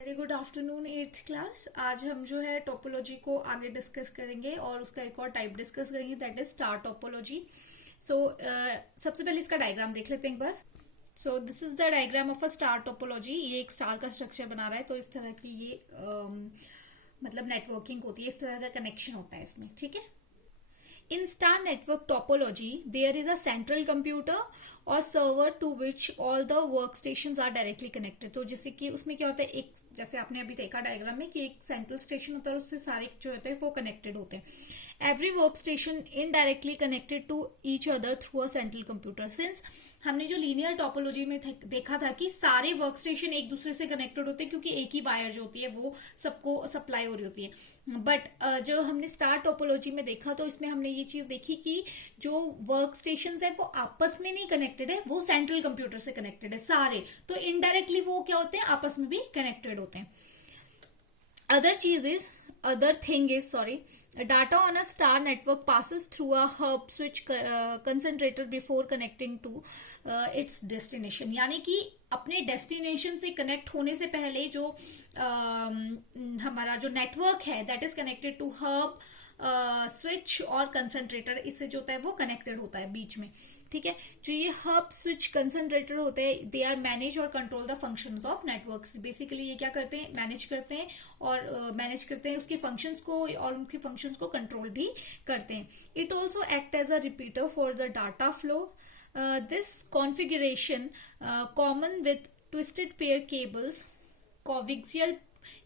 Very good afternoon eighth class. आज हम जो है टोपोलॉजी को आगे डिस्कस करेंगे और उसका एक और टाइप डिस्कस करेंगे, that is star topology. So सबसे पहले इसका डायग्राम देख लेते हैं एक बार। So this is the diagram of a star topology. ये एक स्टार का स्ट्रक्चर बना रहा है, तो इस तरह की ये मतलब नेटवर्किंग होती है, इस तरह का कनेक्शन होता है इसमें, ठीक है। In star network topology, there is a central computer और server to which all the workstations are directly connected। तो जैसे कि उसमें क्या होता है, एक जैसे आपने अभी देखा डायग्राम में कि एक सेंट्रल स्टेशन होता है और उससे सारे जो होते हैं वो कनेक्टेड होते हैं। Every work station indirectly connected to each other through a central computer. Since हमने जो लीनियर टोपोलॉजी में देखा था कि सारे वर्क स्टेशन एक दूसरे से कनेक्टेड होते हैं क्योंकि एक ही वायर जो होती है वो सबको सप्लाई हो रही होती है। बट जो हमने स्टार टोपोलॉजी में देखा तो इसमें हमने ये चीज देखी कि जो वर्क स्टेशन है वो आपस में नहीं कनेक्टेड है, वो सेंट्रल कंप्यूटर से कनेक्टेड है सारे, तो इनडायरेक्टली वो क्या होते हैं, आपस में भी कनेक्टेड होते हैं। Other thing is, data on a star network passes through a hub switch concentrator before connecting to its destination। यानी कि अपने डेस्टिनेशन से कनेक्ट होने से पहले जो हमारा जो नेटवर्क है that is connected to hub, switch और कंसंट्रेटर, इससे जो होता है वो कनेक्टेड होता है बीच में, ठीक है। जो ये हब स्विच कंसंट्रेटर होते हैं, दे आर मैनेज और control the functions of networks. Basically ये क्या करते हैं, मैनेज करते हैं और मैनेज करते हैं उसके फंक्शंस को और उनके फंक्शंस को कंट्रोल भी करते हैं। It also act as a repeater for the data flow. This configuration common with twisted pair cables, coaxial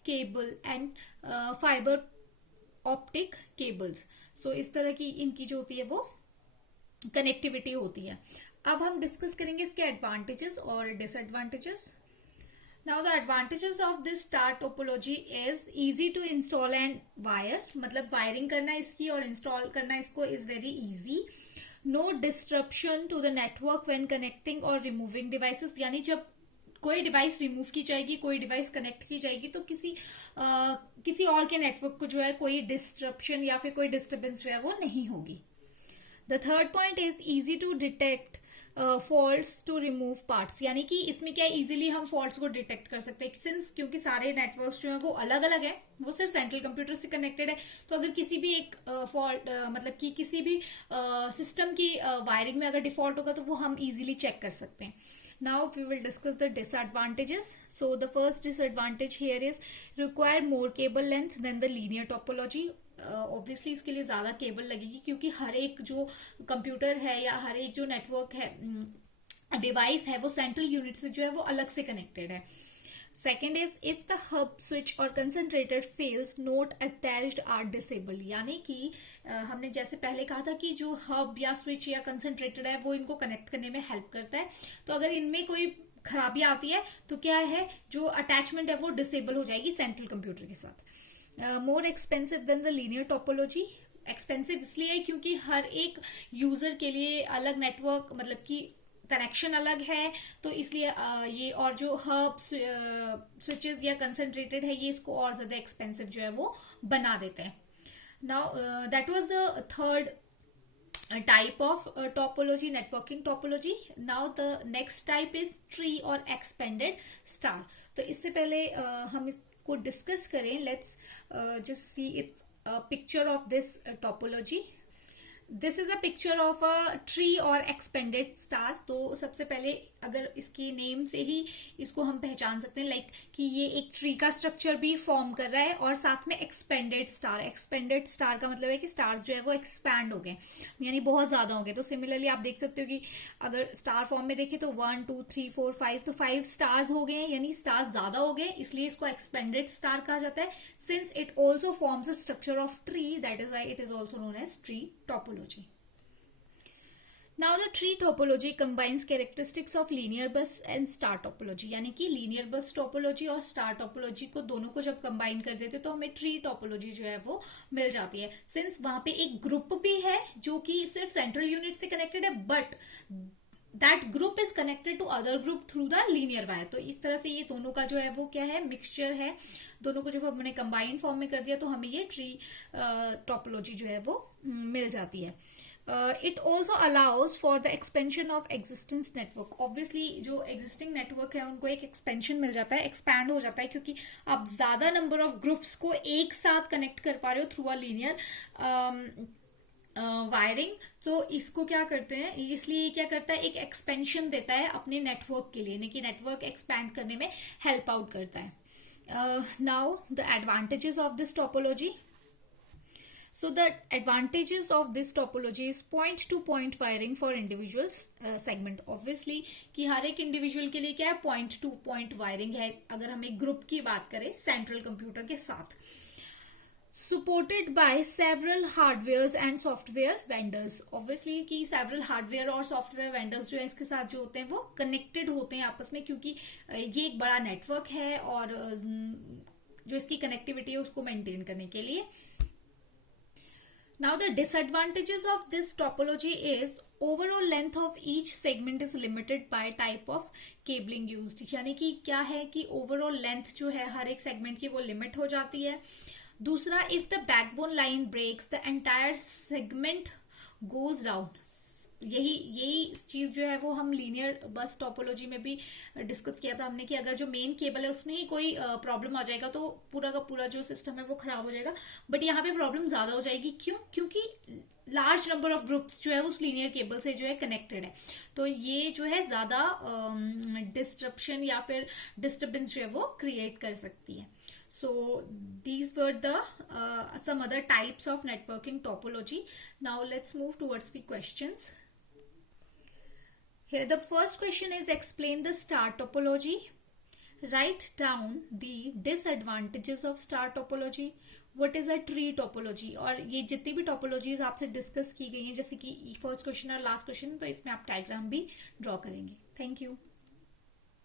cable and fibre optic cables. So इस तरह की इनकी जो होती है वो कनेक्टिविटी होती है। अब हम डिस्कस करेंगे इसके एडवांटेजेस और disadvantages. Now the advantages of this star topology is easy to install and wire, मतलब वायरिंग करना इसकी और इंस्टॉल करना इसको is very easy. No disruption to the network when connecting और रिमूविंग डिवाइसेस, यानी जब कोई डिवाइस रिमूव की जाएगी, कोई डिवाइस कनेक्ट की जाएगी तो किसी और के नेटवर्क को जो है कोई डिस्ट्रप्शन या फिर कोई डिस्टर्बेंस जो है वो नहीं होगी। The third point is easy to detect faults to remove parts, यानी कि इसमें क्या इजीली हम फॉल्ट्स को डिटेक्ट कर सकते हैं सिंस क्योंकि सारे नेटवर्क्स जो है वो अलग अलग है, वो सिर्फ सेंट्रल कंप्यूटर से कनेक्टेड है। तो अगर किसी भी एक फॉल्ट मतलब कि किसी भी सिस्टम की वायरिंग में अगर डिफॉल्ट होगा तो वो हम इजीली चेक कर सकते हैं। Now we will discuss the disadvantages. So the first disadvantage here is require more cable length than the linear topology. Obviously इसके लिए ज्यादा केबल लगेगी क्योंकि हर एक जो कंप्यूटर है या हर एक जो नेटवर्क है डिवाइस है वो सेंट्रल यूनिट से जो है वो अलग से कनेक्टेड है। Second is if the hub switch और concentrator fails not attached or disabled, यानी कि हमने जैसे पहले कहा था कि जो हब या स्विच या कंसंट्रेटर है वो इनको कनेक्ट करने में हेल्प करता है, तो अगर इनमें कोई खराबी आती है तो क्या है, जो अटैचमेंट है वो डिसेबल हो जाएगी सेंट्रल कंप्यूटर के साथ। More expensive than the linear topology. Expensive इसलिए है क्योंकि हर एक यूजर के लिए अलग नेटवर्क मतलब कि कनेक्शन अलग है, तो इसलिए ये और जो हब स्विचेस या कंसंट्रेटेड है ये इसको और ज्यादा एक्सपेंसिव जो है वो बना देते हैं। Now that was the third type of topology, networking topology. Now the next type is tree or expanded star. तो इससे पहले हम इसको डिस्कस करें, let's just see it's picture of this topology. This is a picture of a tree और expanded star. तो सबसे पहले अगर इसके नेम से ही इसको हम पहचान सकते हैं लाइक कि ये एक ट्री का स्ट्रक्चर भी फॉर्म कर रहा है और साथ में एक्सपेंडेड स्टार। एक्सपेंडेड स्टार का मतलब है कि स्टार्स जो है वो एक्सपैंड हो गए, यानी बहुत ज्यादा हो गए। तो सिमिलरली आप देख सकते हो कि अगर स्टार फॉर्म में देखें तो 1 2 3 4 5, तो 5 स्टार्स हो गए, यानी स्टार्स ज्यादा हो गए, इसलिए इसको एक्सपेंडेड स्टार कहा जाता है। Since it also forms a structure of tree, that is why it is also known as tree topology. Now the tree topology combines characteristics of linear bus and star topology, यानी कि linear bus topology और star topology को दोनों को जब combine कर देते तो हमें tree topology जो है वो मिल जाती है। सिंस वहां पे एक ग्रुप भी है जो कि सिर्फ सेंट्रल यूनिट से कनेक्टेड है, but that group is connected to other group through the linear wire. तो इस तरह से ये दोनों का जो है वो क्या है, मिक्सचर है। दोनों को जब हमने कंबाइंड फॉर्म में कर दिया तो हमें ये ट्री टोपोलॉजी जो है वो मिल जाती है। It also allows for the expansion of existence network. Obviously जो एग्जिस्टिंग नेटवर्क है उनको एक एक्सपेंशन मिल जाता है, एक्सपैंड हो जाता है, क्योंकि आप ज्यादा नंबर ऑफ ग्रुप्स को एक साथ कनेक्ट कर पा रहे हो थ्रू अ लीनियर वायरिंग. तो इसको क्या करते हैं, इसलिए क्या करता है, एक एक्सपेंशन देता है अपने नेटवर्क के लिए, यानी कि नेटवर्क एक्सपैंड करने में हेल्प आउट करता है. Now the advantages of this topology. So the advantages of this topology is point-to-point wiring for individual segment. Obviously कि हर एक इंडिविजुअल के लिए क्या है, point-to-point wiring है अगर हम एक ग्रुप की बात करें सेंट्रल कंप्यूटर के साथ. Supported by several hardwares and software vendors. Obviously कि several hardware और software vendors जो है इसके साथ जो होते हैं वो connected होते हैं आपस में, क्योंकि ये एक बड़ा नेटवर्क है और जो इसकी कनेक्टिविटी है उसको मेंटेन करने के लिए. Now the disadvantages of this topology is overall length of each segment is limited by type of cabling used. यानी कि क्या है कि overall length जो है हर एक segment की वो limit हो जाती है. दूसरा, if the backbone line breaks the entire segment goes down. यही चीज जो है वो हम लीनियर बस टोपोलॉजी में भी डिस्कस किया था हमने कि अगर जो मेन केबल है उसमें ही कोई प्रॉब्लम आ जाएगा तो पूरा का पूरा जो सिस्टम है वो खराब हो जाएगा. बट यहाँ पे प्रॉब्लम ज्यादा हो जाएगी. क्यों? क्योंकि लार्ज नंबर ऑफ ग्रुप्स जो है उस लीनियर केबल से जो है कनेक्टेड है, तो ये जो है ज्यादा डिस्ट्रप्शन या फिर डिस्टर्बेंस जो है वो क्रिएट कर सकती है. So these were the some other types of networking topology. Now let's move towards the questions. Here the first question is explain the star topology. Write down the disadvantages of star topology. What is a tree topology? और ये जितनी भी topologies आपसे discuss की गई हैं, जैसे कि फर्स्ट क्वेश्चन और लास्ट क्वेश्चन, तो इसमें आप डायग्राम भी ड्रॉ करेंगे. Thank you.